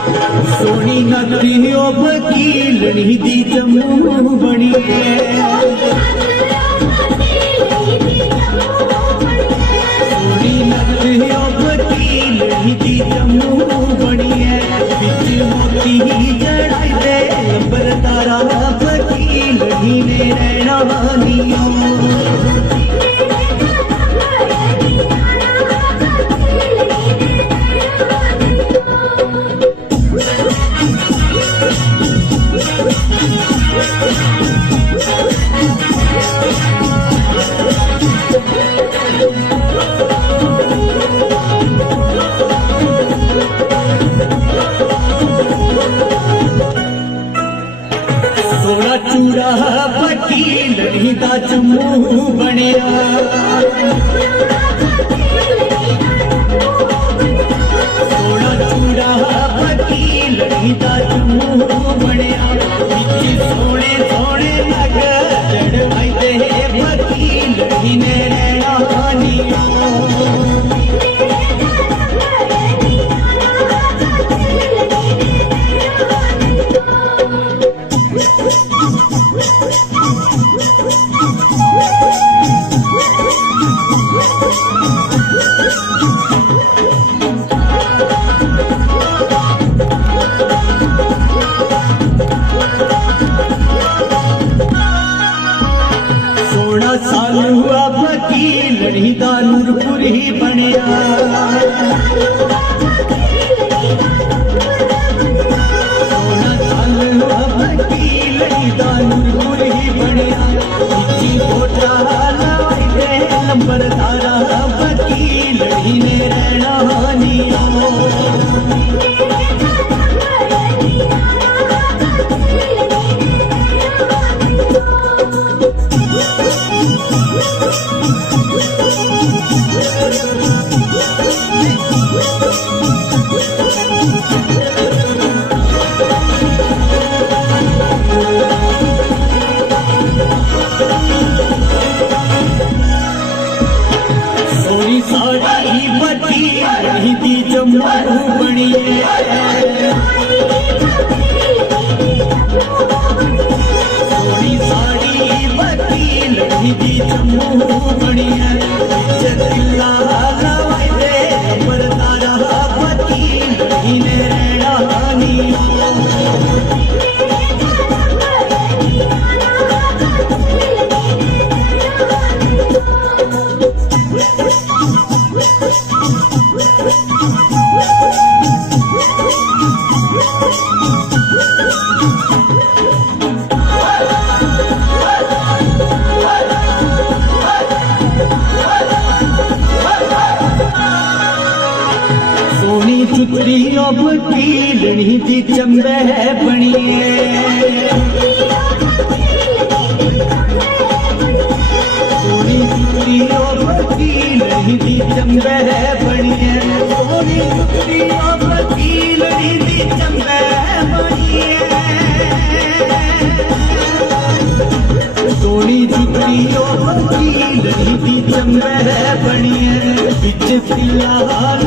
सोनी नगरी वकीलनी दी जम्मू बनी है। सोनी नगरी वकीलनी दी जम्मू बनी है। बिच मोती जड़ाई दे लंबरदारा वकीलनी ने रहना नियो। सोना चूड़ा वकीलनी दा जम्मू बनिया। सोना चूड़ा वकीलनी दा जम्मू बनिया। सोने सोने लग चढ़वाई दे वकीलनी ने रहना नियो। सोना साल हुआ वकीलनी दा नूरपुरी बनिया। सोना साल हुआ वकीलनी दा नूरपुरी बनिया। इची कोटा लाई दे लंबरदारा वकीलनी ने रहना नियो। सोनी साड़ी वकीलनी दी जम्मू बनी है। सोनी साड़ी वकीलनी दी जम्मू बनी है। दिल्ला लवाई दे लंबरदारा वकीलनी ने रहना नियो। सोनी चुतरी वकीलनी दी चंबे बनी है। सोनी चुतरी वकीलनी दी चंबे बनी है। सोनी चुतरी वकीलनी दी चंबे बनी है। सोनी चुतरी वकीलनी दी चंबे बनी है। बिच फिलहाल